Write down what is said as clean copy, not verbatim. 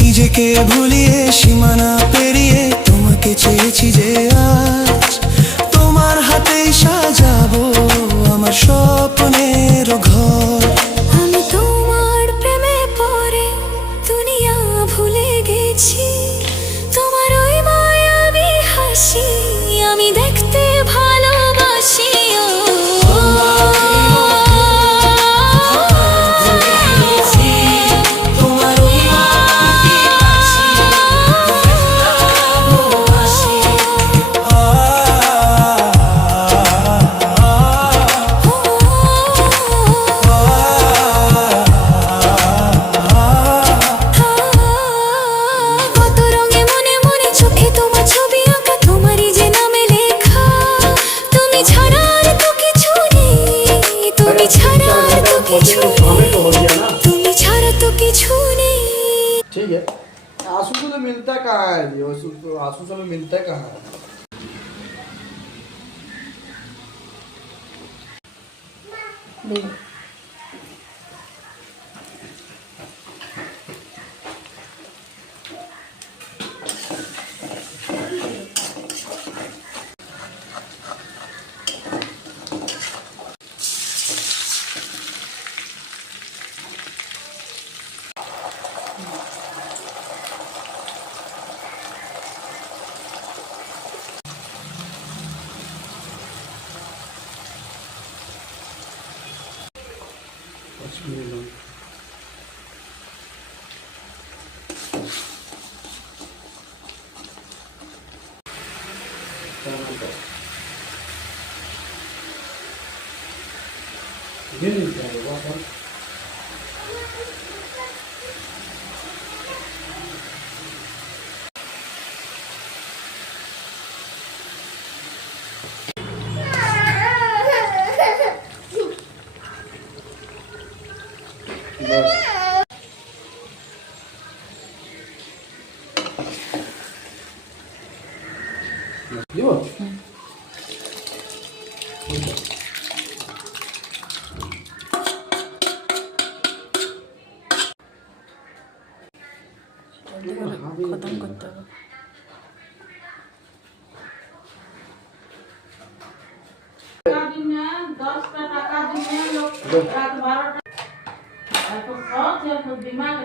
নিজেকে ভুলিয়ে সীমানা পেরিয়ে তোমাকে চেয়েছি যে আজ তোমার হাতেই সাজাবো আমার স্বপ্নের ঘর। আমি তোমার প্রেমে পড়ে দুনিয়া ভুলে গেছি, তোমার ওই মায়াবী হাসি আমি দেখতে ভালোবাসি। ठीक है। आंसू को तो मिलता कहाँ है, आंसू से मिलता कहाँ है। খতম করতে হবে। दिमाग